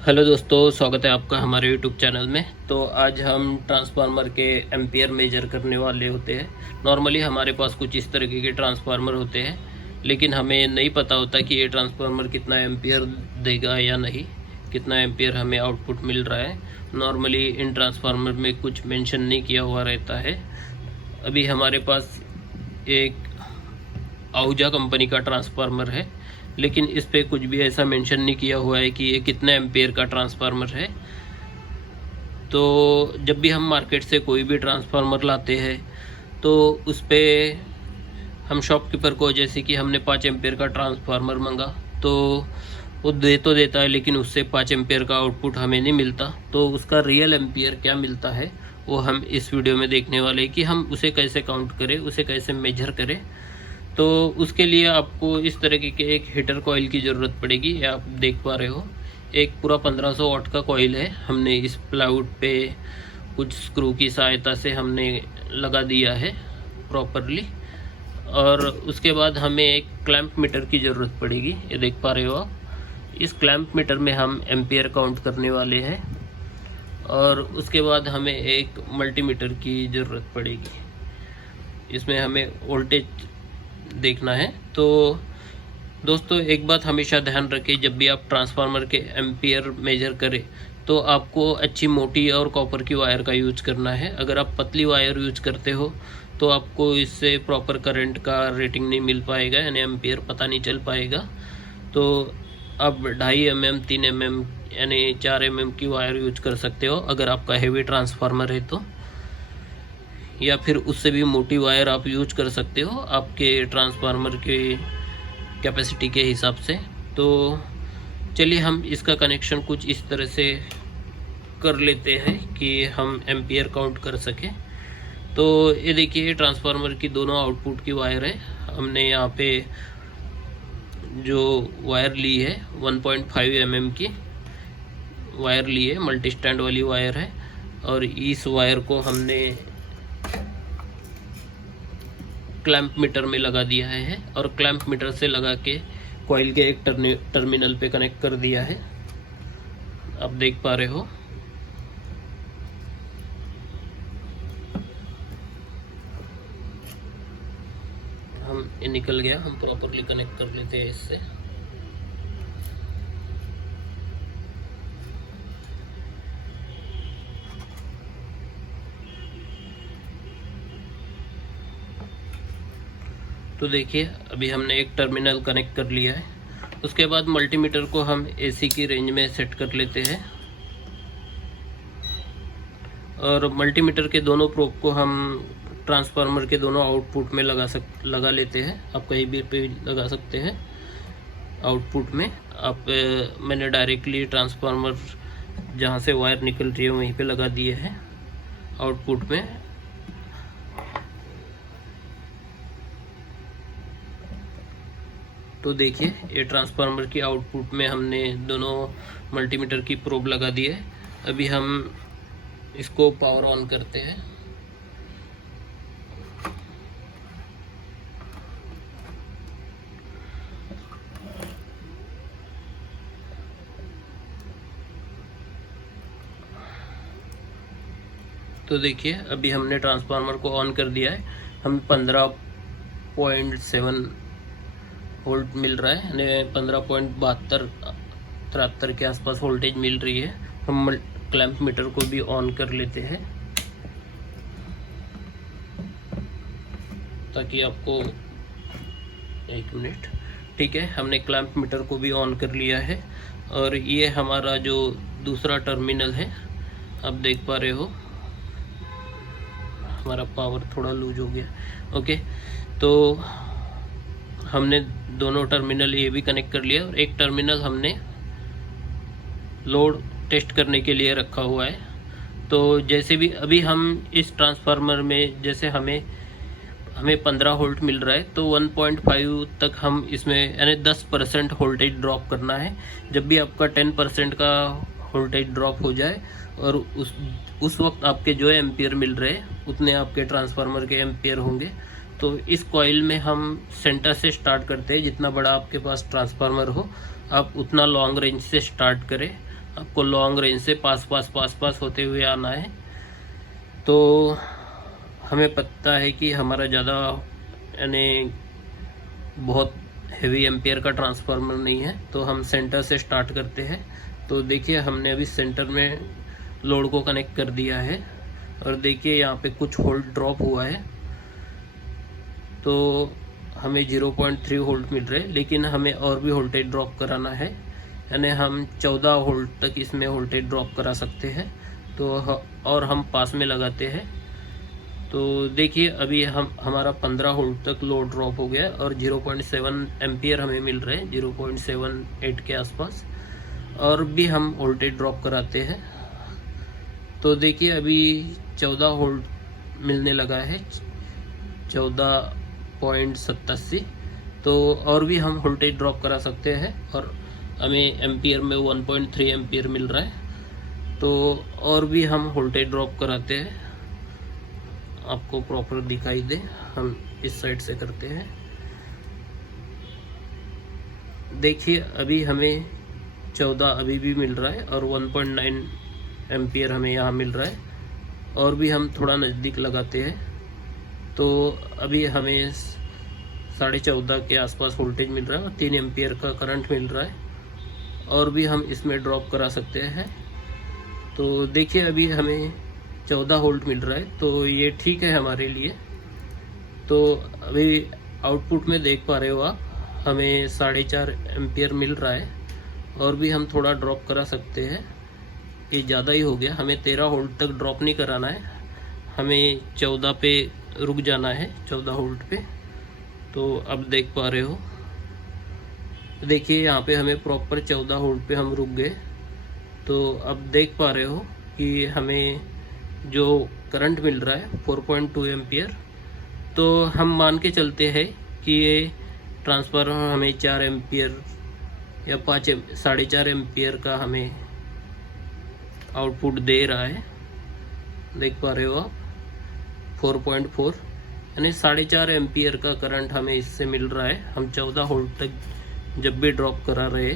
Hello दोस्तों, स्वागत है आपका हमारे यूट्यूब चैनल में। तो आज हम ट्रांसफार्मर के एम्पियर मेजर करने वाले होते हैं। नॉर्मली हमारे पास कुछ इस तरीके के ट्रांसफार्मर होते हैं, लेकिन हमें नहीं पता होता कि ये ट्रांसफार्मर कितना एम्पियर देगा या नहीं, कितना एम्पियर हमें आउटपुट मिल रहा है। नॉर्मली इन ट्रांसफार्मर में कुछ मेंशन नहीं किया हुआ रहता है। अभी हमारे पास एक आहूजा कंपनी का ट्रांसफार्मर है, लेकिन इस पे कुछ भी ऐसा मेंशन नहीं किया हुआ है कि ये कितने एम्पेयर का ट्रांसफार्मर है। तो जब भी हम मार्केट से कोई भी ट्रांसफार्मर लाते हैं तो उस पे हम शॉपकीपर को, जैसे कि हमने 5 एम्पेयर का ट्रांसफार्मर मंगा, तो वो दे तो देता है, लेकिन उससे 5 एम्पेयर का आउटपुट हमें नहीं मिलता। तो उसका रियल एम्पियर क्या मिलता है वो हम इस वीडियो में देखने वाले हैं कि हम उसे कैसे काउंट करें, उसे कैसे मेजर करें। तो उसके लिए आपको इस तरीके के एक हीटर कॉइल की ज़रूरत पड़ेगी। ये आप देख पा रहे हो, एक पूरा 1500 वाट का कॉइल है। हमने इस प्लाईवुड पे कुछ स्क्रू की सहायता से हमने लगा दिया है प्रॉपरली। और उसके बाद हमें एक क्लैंप मीटर की ज़रूरत पड़ेगी। ये देख पा रहे हो आप, इस क्लैंप मीटर में हम एम्पियर काउंट करने वाले हैं। और उसके बाद हमें एक मल्टीमीटर की ज़रूरत पड़ेगी, इसमें हमें वोल्टेज देखना है। तो दोस्तों, एक बात हमेशा ध्यान रखें, जब भी आप ट्रांसफार्मर के एम्पियर मेजर करें तो आपको अच्छी मोटी और कॉपर की वायर का यूज करना है। अगर आप पतली वायर यूज करते हो तो आपको इससे प्रॉपर करंट का रेटिंग नहीं मिल पाएगा, यानी एम्पियर पता नहीं चल पाएगा। तो आप 2.5 mm 3 mm यानी 4 mm की वायर यूज कर सकते हो अगर आपका हेवी ट्रांसफार्मर है तो, या फिर उससे भी मोटी वायर आप यूज कर सकते हो आपके ट्रांसफार्मर के कैपेसिटी के हिसाब से। तो चलिए हम इसका कनेक्शन कुछ इस तरह से कर लेते हैं कि हम एम्पियर काउंट कर सकें। तो ये देखिए, ट्रांसफार्मर की दोनों आउटपुट की वायर है। हमने यहाँ पे जो वायर ली है 1.5 mm की वायर ली है, मल्टी स्टैंड वाली वायर है। और इस वायर को हमने क्लैंप मीटर में लगा दिया है और क्लैंप मीटर से लगा के कॉइल के एक टर्मिनल पे कनेक्ट कर दिया है। आप देख पा रहे हो, हम ये निकल गया, हम प्रॉपरली कनेक्ट कर लेते हैं इससे। तो देखिए, अभी हमने एक टर्मिनल कनेक्ट कर लिया है। उसके बाद मल्टीमीटर को हम एसी की रेंज में सेट कर लेते हैं और मल्टीमीटर के दोनों प्रोब को हम ट्रांसफार्मर के दोनों आउटपुट में लगा लेते हैं। आप कहीं भी पे लगा सकते हैं आउटपुट में। आप मैंने डायरेक्टली ट्रांसफार्मर जहाँ से वायर निकल रही है वहीं पे लगा दिए हैं आउटपुट में। तो देखिए, ये ट्रांसफार्मर की आउटपुट में हमने दोनों मल्टीमीटर की प्रोब लगा दी है। अभी हम इसको पावर ऑन करते हैं। तो देखिए, अभी हमने ट्रांसफार्मर को ऑन कर दिया है। हम 15.7 वोल्ट मिल रहा है, यानी 15.72-73 के आसपास वोल्टेज मिल रही है। हम क्लैंप मीटर को भी ऑन कर लेते हैं ताकि आपको, एक मिनट, ठीक है, हमने क्लैंप मीटर को भी ऑन कर लिया है। और ये हमारा जो दूसरा टर्मिनल है, आप देख पा रहे हो, हमारा पावर थोड़ा लूज हो गया। ओके, तो हमने दोनों टर्मिनल ये भी कनेक्ट कर लिया और एक टर्मिनल हमने लोड टेस्ट करने के लिए रखा हुआ है। तो जैसे भी अभी हम इस ट्रांसफार्मर में, जैसे हमें 15 वोल्ट मिल रहा है, तो 1.5 तक हम इसमें यानी 10% वोल्टेज ड्रॉप करना है। जब भी आपका 10% का वोल्टेज ड्रॉप हो जाए और उस वक्त आपके जो एम्पियर मिल रहे हैं उतने आपके ट्रांसफार्मर के एम्पियर होंगे। तो इस कॉइल में हम सेंटर से स्टार्ट करते हैं। जितना बड़ा आपके पास ट्रांसफार्मर हो आप उतना लॉन्ग रेंज से स्टार्ट करें आपको लॉन्ग रेंज से पास होते हुए आना है। तो हमें पता है कि हमारा ज़्यादा यानी बहुत हेवी एम्पियर का ट्रांसफार्मर नहीं है, तो हम सेंटर से स्टार्ट करते हैं। तो देखिए हमने अभी सेंटर में लोड को कनेक्ट कर दिया है और देखिए यहाँ पे कुछ वोल्ट ड्रॉप हुआ है, तो हमें 0.3 वोल्ट मिल रहे हैं, लेकिन हमें और भी वोल्टेज ड्रॉप कराना है, यानी हम 14 वोल्ट तक इसमें वोल्टेज ड्रॉप करा सकते हैं। तो और हम पास में लगाते हैं। तो देखिए अभी हमारा 15 वोल्ट तक लोड ड्रॉप हो गया और 0.7 एम्पियर हमें मिल रहे हैं, 0.78 के आसपास, और भी हम वोल्टेज ड्रॉप कराते हैं। तो देखिए अभी 14 वोल्ट मिलने लगा है, 14.87। तो और भी हम वोल्टेज ड्रॉप करा सकते हैं और हमें एम्पियर में 1.3 एम्पियर मिल रहा है, तो और भी हम वोल्टेज ड्रॉप कराते हैं। आपको प्रॉपर दिखाई दे, हम इस साइड से करते हैं। देखिए अभी हमें 14 अभी भी मिल रहा है और 1.9 एम्पियर हमें यहाँ मिल रहा है, और भी हम थोड़ा नज़दीक लगाते हैं। तो अभी हमें 14.5 के आसपास वोल्टेज मिल रहा है और 3 एम्पियर का करंट मिल रहा है, और भी हम इसमें ड्रॉप करा सकते हैं। तो देखिए अभी हमें 14 वोल्ट मिल रहा है, तो ये ठीक है हमारे लिए। तो अभी आउटपुट में देख पा रहे हो आप, हमें 4.5 एम्पियर मिल रहा है, और भी हम थोड़ा ड्रॉप करा सकते हैं। ये ज़्यादा ही हो गया, हमें 13 वोल्ट तक ड्रॉप नहीं कराना है, हमें 14 पे रुक जाना है, 14 वोल्ट पे। तो अब देख पा रहे हो, देखिए यहाँ पे हमें प्रॉपर 14 वोल्ट पे हम रुक गए। तो अब देख पा रहे हो कि हमें जो करंट मिल रहा है 4.2 एम्पियर। तो हम मान के चलते हैं कि ये ट्रांसफार्मर हमें 4 एम्पियर या 4.5 एम्पियर का हमें आउटपुट दे रहा है। देख पा रहे हो आप 4.4, यानी 4.5 एम्पियर का करंट हमें इससे मिल रहा है। हम 14 वोल्ट तक जब भी ड्रॉप करा रहे,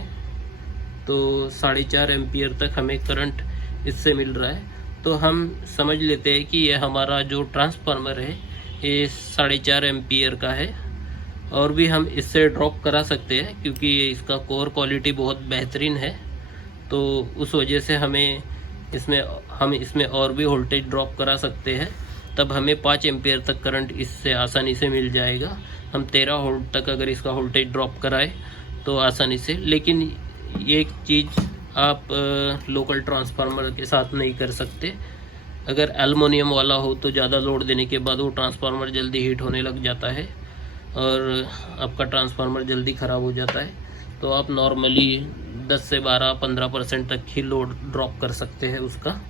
तो 4.5 एम्पियर तक हमें करंट इससे मिल रहा है। तो हम समझ लेते हैं कि ये हमारा जो ट्रांसफार्मर है ये 4.5 एम्पियर का है, और भी हम इससे ड्रॉप करा सकते हैं क्योंकि इसका कोर क्वालिटी बहुत बेहतरीन है। तो उस वजह से हम इसमें और भी वोल्टेज ड्रॉप करा सकते हैं, तब हमें 5 एम्पियर तक करंट इससे आसानी से मिल जाएगा। हम 13 वोल्ट तक अगर इसका वोल्टेज ड्रॉप कराए तो आसानी से, लेकिन ये चीज़ आप लोकल ट्रांसफार्मर के साथ नहीं कर सकते। अगर एल्युमिनियम वाला हो तो ज़्यादा लोड देने के बाद वो ट्रांसफार्मर जल्दी हीट होने लग जाता है और आपका ट्रांसफार्मर जल्दी ख़राब हो जाता है। तो आप नॉर्मली 10 से 12-15% तक ही लोड ड्रॉप कर सकते हैं उसका।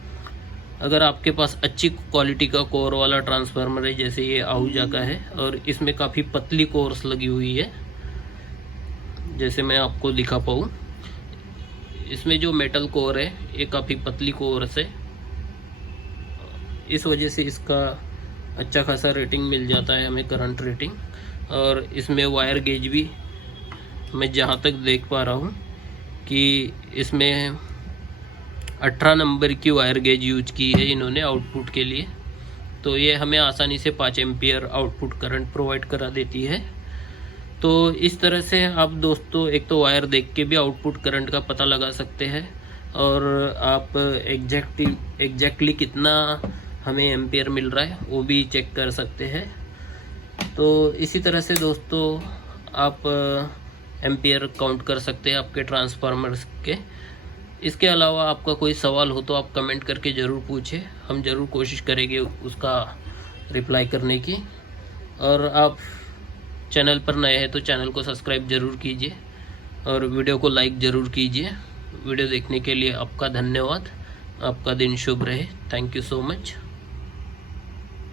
अगर आपके पास अच्छी क्वालिटी का कोर वाला ट्रांसफार्मर है, जैसे ये आहूजा का है और इसमें काफ़ी पतली कोर्स लगी हुई है, जैसे मैं आपको दिखा पाऊँ, इसमें जो मेटल कोर है ये काफ़ी पतली कोर्स है, इस वजह से इसका अच्छा खासा रेटिंग मिल जाता है हमें, करंट रेटिंग। और इसमें वायर गेज भी मैं जहाँ तक देख पा रहा हूँ कि इसमें 18 नंबर की वायर गेज यूज की है इन्होंने आउटपुट के लिए। तो ये हमें आसानी से 5 एम्पियर आउटपुट करंट प्रोवाइड करा देती है। तो इस तरह से आप दोस्तों एक तो वायर देख के भी आउटपुट करंट का पता लगा सकते हैं, और आप एग्जैक्टली कितना हमें एम्पियर मिल रहा है वो भी चेक कर सकते हैं। तो इसी तरह से दोस्तों आप एम्पियर काउंट कर सकते हैं आपके ट्रांसफार्मर्स के। इसके अलावा आपका कोई सवाल हो तो आप कमेंट करके ज़रूर पूछें, हम ज़रूर कोशिश करेंगे उसका रिप्लाई करने की। और आप चैनल पर नए हैं तो चैनल को सब्सक्राइब ज़रूर कीजिए और वीडियो को लाइक ज़रूर कीजिए। वीडियो देखने के लिए आपका धन्यवाद। आपका दिन शुभ रहे। Thank you so much.